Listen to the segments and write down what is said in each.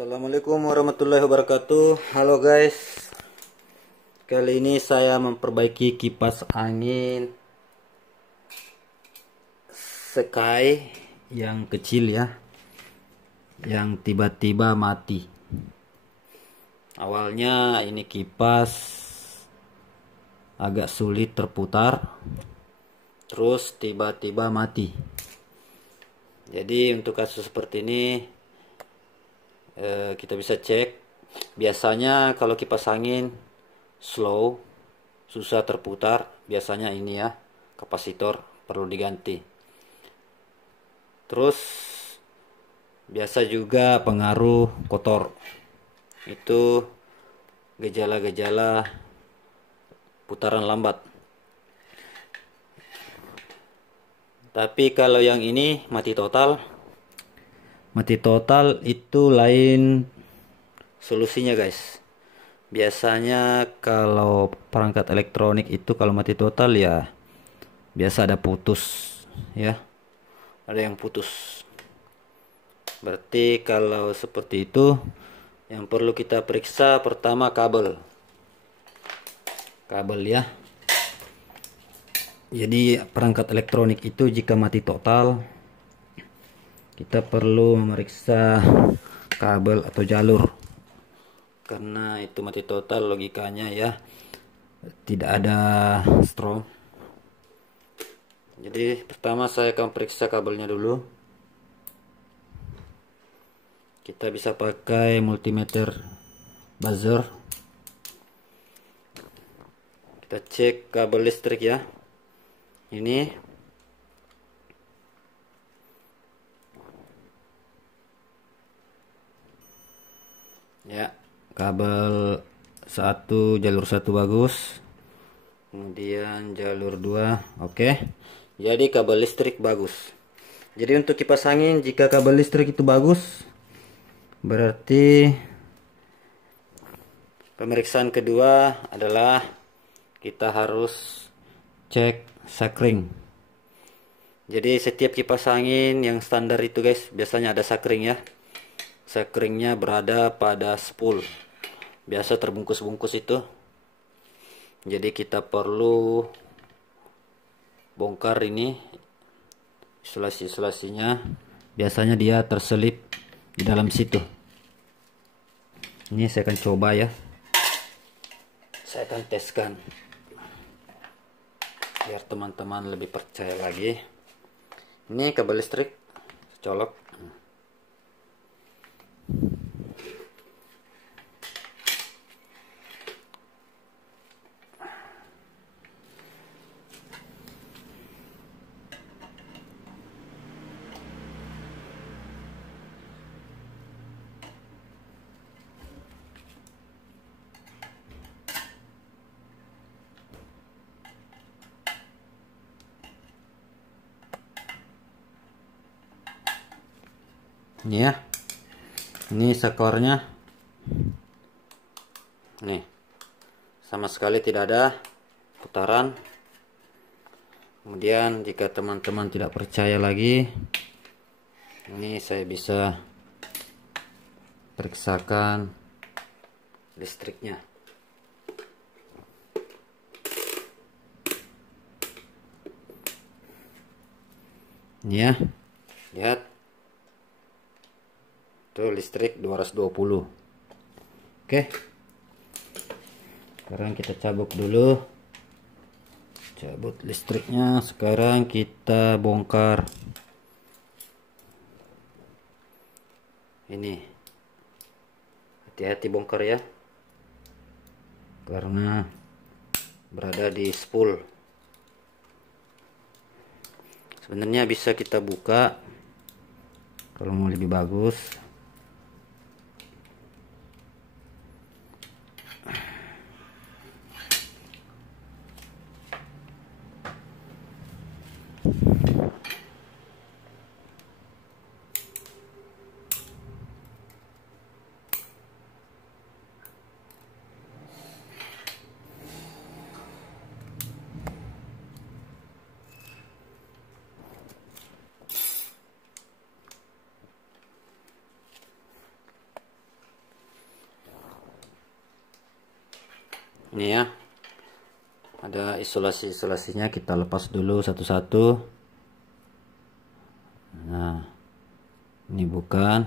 Assalamualaikum warahmatullahi wabarakatuh. Halo guys, kali ini saya memperbaiki kipas angin Sky yang kecil ya, yang tiba-tiba mati. Awalnya ini kipas agak sulit terputar, terus tiba-tiba mati. Jadi untuk kasus seperti ini kita bisa cek. Biasanya kalau kipas angin slow, susah terputar, biasanya ini ya, kapasitor perlu diganti. Terus biasa juga pengaruh kotor, itu gejala-gejala putaran lambat. Tapi kalau yang ini mati total itu lain solusinya guys. Biasanya kalau perangkat elektronik itu kalau mati total ya biasa ada putus ya, ada yang putus. Berarti kalau seperti itu yang perlu kita periksa pertama kabel ya. Jadi perangkat elektronik itu jika mati total, kita perlu memeriksa kabel atau jalur, karena itu mati total logikanya ya, tidak ada strom. Jadi pertama saya akan periksa kabelnya dulu. Kita bisa pakai multimeter buzzer. Kita cek kabel listrik ya, ini ya, kabel jalur 1 bagus, kemudian jalur 2 oke. Jadi kabel listrik bagus. Jadi untuk kipas angin jika kabel listrik itu bagus, berarti pemeriksaan kedua adalah kita harus cek sakring. Jadi setiap kipas angin yang standar itu guys, biasanya ada sakring ya. Sakringnya berada pada spool, biasa terbungkus-bungkus itu. Jadi kita perlu bongkar ini isolasinya, biasanya dia terselip di dalam situ. Ini saya akan coba ya, saya akan teskan biar teman-teman lebih percaya lagi. Ini kabel listrik colok. Ini ya, ini sakornya nih, sama sekali tidak ada putaran. Kemudian jika teman-teman tidak percaya lagi, ini saya bisa periksakan listriknya. Ini ya, lihat tuh, listrik 220. Oke, sekarang kita cabut dulu, cabut listriknya. Sekarang kita bongkar ini. Hati-hati bongkar ya, karena berada di spool. Sebenarnya bisa kita buka kalau mau lebih bagus. Ini ya, ada isolasinya, kita lepas dulu satu-satu. Nah, ini bukan,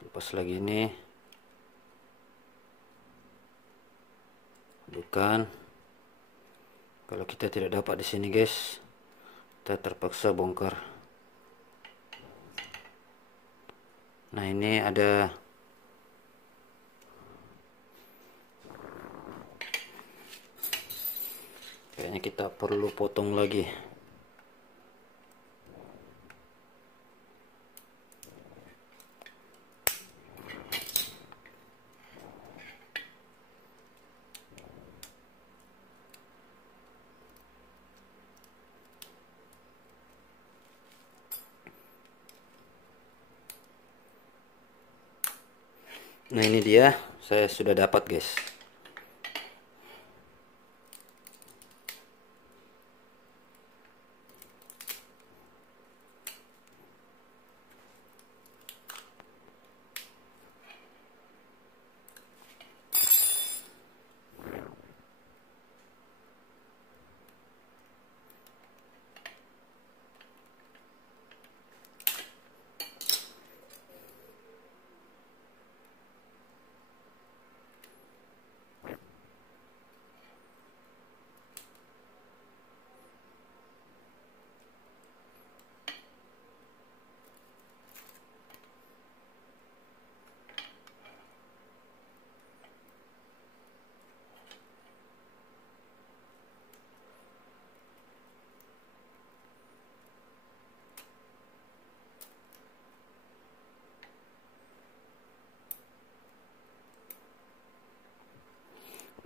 lepas lagi ini, bukan. Kalau kita tidak dapat di sini guys, kita terpaksa bongkar. Nah, ini ada kayaknya kita perlu potong lagi. Nah, ini dia, saya sudah dapat guys.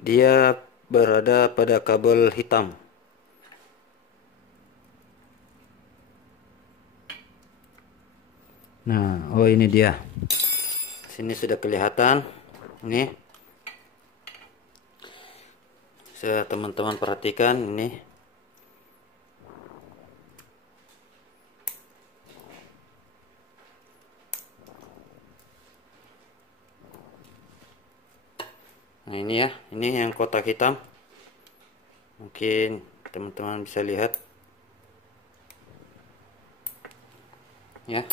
Dia berada pada kabel hitam. Nah, oh ini dia. Sini sudah kelihatan. Ini. Saya teman-teman perhatikan ini. Nah, ini ya, ini yang kotak hitam. Mungkin teman-teman bisa lihat. Ya.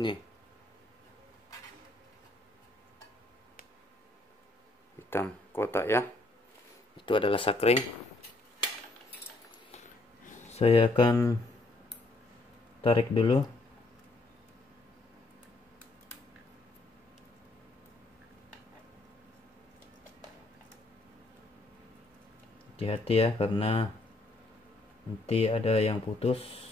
Nih. Hitam kotak ya. Itu adalah sakring. Saya akan tarik dulu. Hati-hati ya, karena nanti ada yang putus.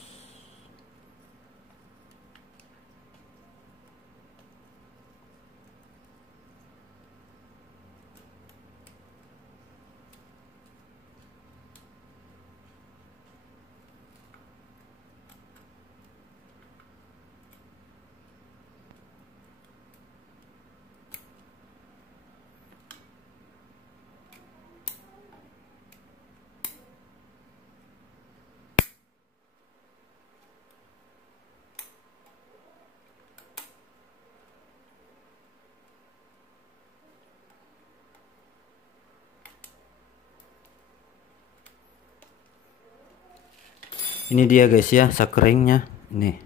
Ini dia guys ya, sakringnya. Nih.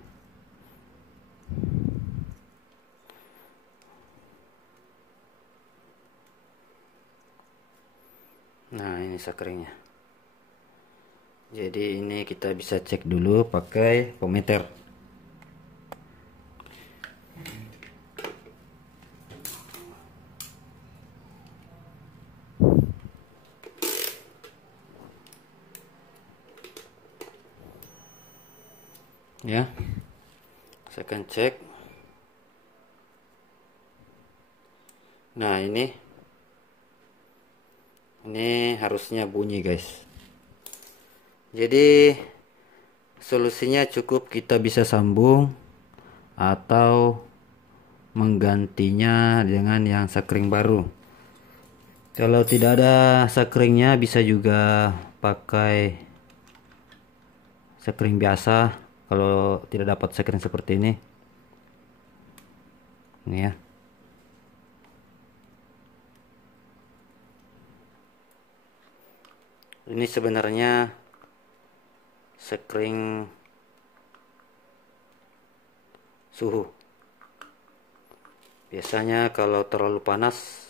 Nah, ini sakringnya. Jadi ini kita bisa cek dulu pakai pometer. Ya, saya akan cek. Nah, ini harusnya bunyi guys. Jadi solusinya cukup kita bisa sambung atau menggantinya dengan yang sakring baru. Kalau tidak ada sekringnya bisa juga pakai sekring biasa. Kalau tidak dapat sekring seperti ini ya. Ini sebenarnya sekring suhu. Biasanya kalau terlalu panas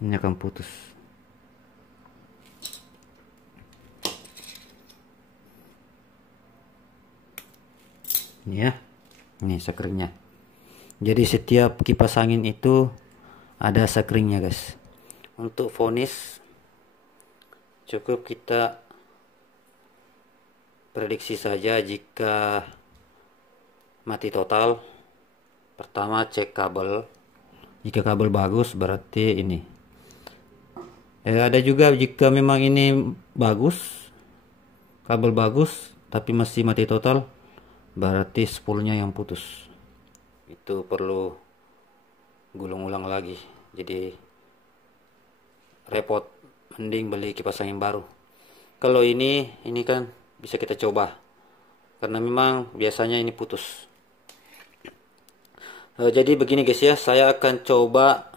ini akan putus. Ini ya, ini sekringnya. Jadi setiap kipas angin itu ada sekringnya guys. Untuk vonis cukup kita prediksi saja jika mati total. Pertama cek kabel. Jika kabel bagus berarti ini. Ada juga jika memang ini bagus, kabel bagus tapi masih mati total, berarti spoolnya yang putus. Itu perlu gulung ulang lagi. Jadi repot, mending beli kipas angin baru. Kalau ini kan bisa kita coba karena memang biasanya ini putus. Jadi begini guys ya, saya akan coba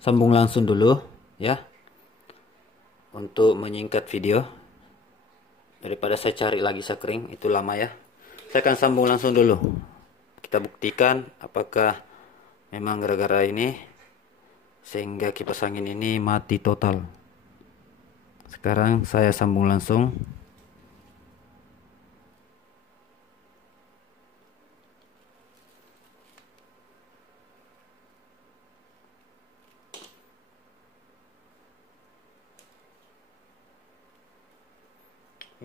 sambung langsung dulu ya, untuk menyingkat video daripada saya cari lagi sekring, itu lama ya. Saya akan sambung langsung dulu, kita buktikan apakah memang gara-gara ini sehingga kipas angin ini mati total. Sekarang saya sambung langsung.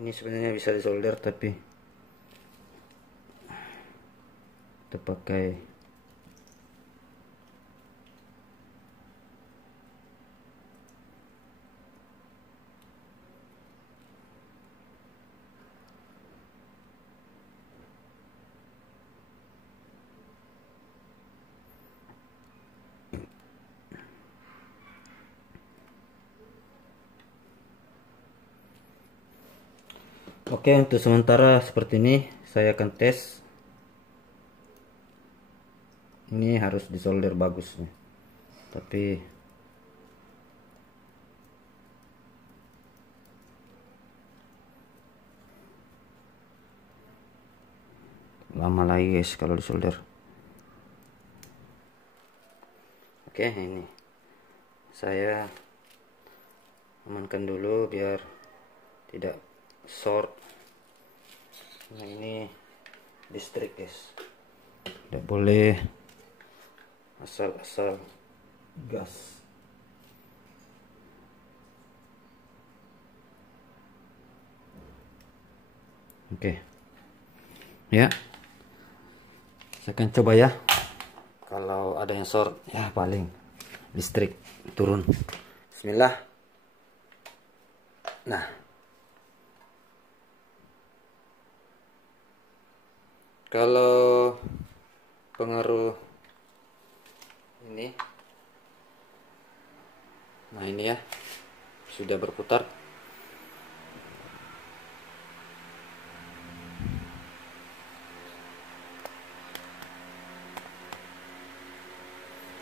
Ini sebenarnya bisa disolder tapi kita pakai Oke, untuk sementara seperti ini saya akan tes. Ini harus disolder bagus nih. Tapi lama lagi guys kalau disolder. Oke, ini saya amankan dulu biar tidak short. Nah, ini listrik guys, tidak boleh asal-asal gas. Oke ya, saya akan coba ya. Kalau ada yang short ya paling listrik turun. Bismillah. Nah, kalau pengaruh ini, nah ini ya sudah berputar.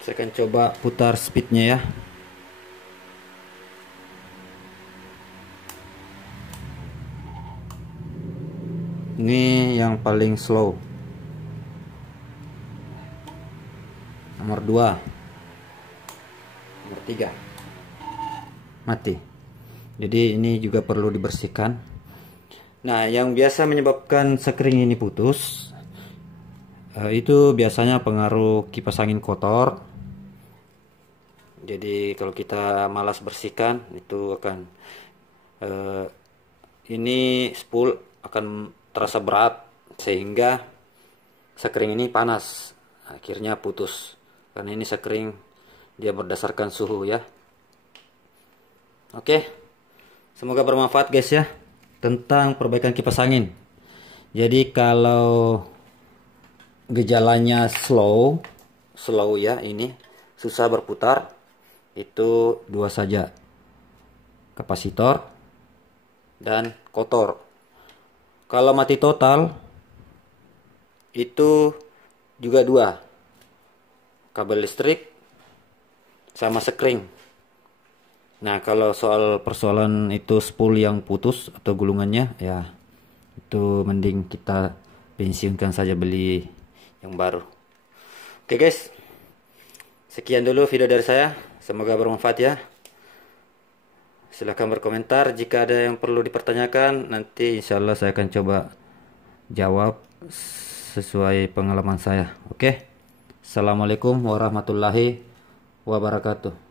Saya akan coba putar speednya ya. Ini yang paling slow. Nomor 2. Nomor 3. Mati. Jadi ini juga perlu dibersihkan. Nah, yang biasa menyebabkan sekring ini putus itu biasanya pengaruh kipas angin kotor. Jadi kalau kita malas bersihkan itu akan ini spool akan terasa berat sehingga sekring ini panas, akhirnya putus. Karena ini sekring dia berdasarkan suhu ya. Oke, semoga bermanfaat guys ya tentang perbaikan kipas angin. Jadi kalau gejalanya slow ya, ini susah berputar, itu dua saja, kapasitor dan kotor. Kalau mati total itu juga dua, kabel listrik sama sekring. Nah, kalau soal persoalan itu spool yang putus atau gulungannya, ya itu mending kita pensiunkan saja, beli yang baru. Oke guys, sekian dulu video dari saya, semoga bermanfaat ya. Silahkan berkomentar jika ada yang perlu dipertanyakan, nanti insya Allah saya akan coba jawab sesuai pengalaman saya. Oke, Assalamualaikum warahmatullahi wabarakatuh.